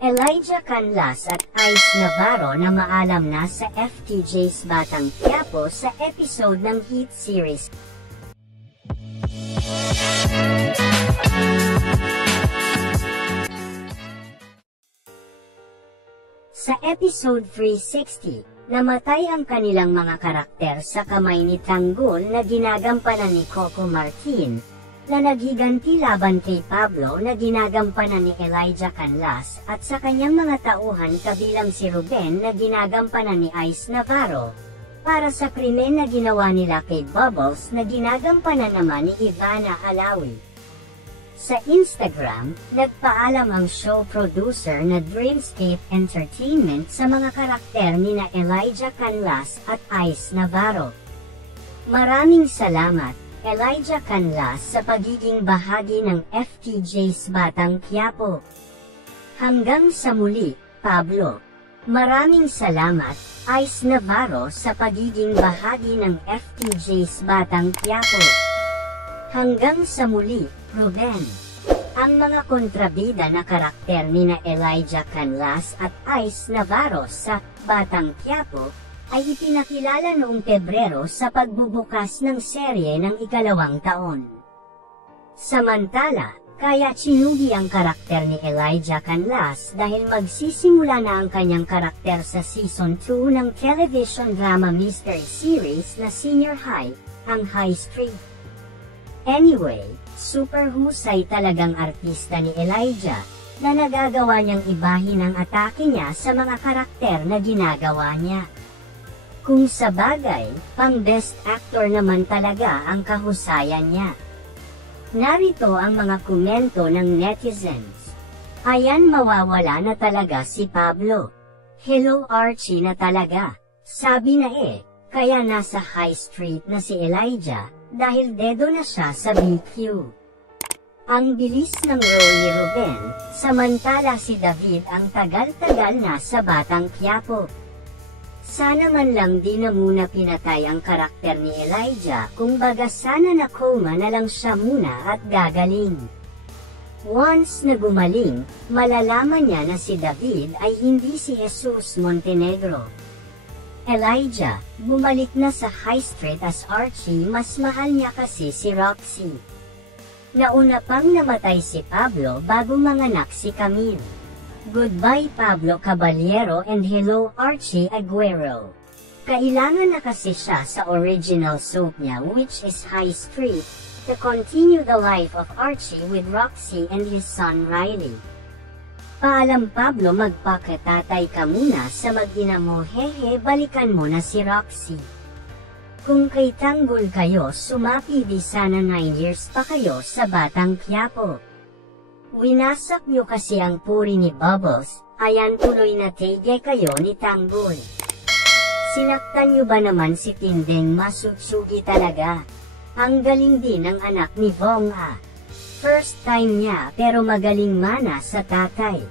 Elijah Canlas at Ice Navarro na maalam na sa FTJ's Batang Quiapo sa episode ng hit series. Sa episode 360, namatay ang kanilang mga karakter sa kamay ni Tanggol na ginagampanan ni Coco Martin, na naghiganti laban kay Pablo na ginagampanan ni Elijah Canlas at sa kanyang mga tauhan kabilang si Ruben na ginagampanan ni Ice Navarro, para sa krimen na ginawa nila kay Bubbles na ginagampanan naman ni Ivana Alawi. Sa Instagram, nagpaalam ang show producer na Dreamscape Entertainment sa mga karakter nina Elijah Canlas at Ice Navarro. Maraming salamat, Elijah Canlas, sa pagiging bahagi ng FTJ's Batang Quiapo. Hanggang sa muli, Pablo. Maraming salamat, Ice Navarro, sa pagiging bahagi ng FTJ's Batang Quiapo. Hanggang sa muli, Ruben. Ang mga kontrabida na karakter nina Elijah Canlas at Ice Navarro sa Batang Quiapo ay ipinakilala noong Pebrero sa pagbubukas ng serye ng ikalawang taon. Samantala, kaya chinugi ang karakter ni Elijah Canlas dahil magsisimula na ang kanyang karakter sa Season 2 ng television drama mystery series na Senior High, ang High Street. Anyway, super husay talagang artista ni Elijah, na nagagawa niyang ibahin ang atake niya sa mga karakter na ginagawa niya. Kung sa bagay, pang best actor naman talaga ang kahusayan niya. Narito ang mga komento ng netizens. Ayan, mawawala na talaga si Pablo. Hello Archie na talaga. Sabi na kaya nasa High Street na si Elijah, dahil dedo na siya sa BQ. Ang bilis ng role ni Ruben, samantala si David ang tagal-tagal na sa Batang Quiapo. Sana man lang di na muna pinatay ang karakter ni Elijah, kung baga sana na coma na lang siya muna at gagaling. Once na gumaling, malalaman niya na si David ay hindi si Jesus Montenegro. Elijah, bumalik na sa High Street as Archie, mas mahal niya kasi si Roxy. Nauna pang namatay si Pablo bago manganak si Camille. Goodbye Pablo Caballero and hello Archie Aguero. Kailangan na kasi siya sa original soap niya, which is High Street, to continue the life of Archie with Roxy and his son Riley. Paalam Pablo, magpakatatay ka muna sa mag-ina mo, hehe, balikan mo na si Roxy. Kung kay Tanggol kayo sumapi, di sana 9 years pa kayo sa Batang Quiapo. Winasak niyo kasi ang puri ni Bubbles, ayan tuloy na tege kayo ni Tanggol. Sinaktan niyo ba naman si Tindeng Masutsugi talaga? Ang galing din ng anak ni Vong ah. First time niya pero magaling mana sa tatay.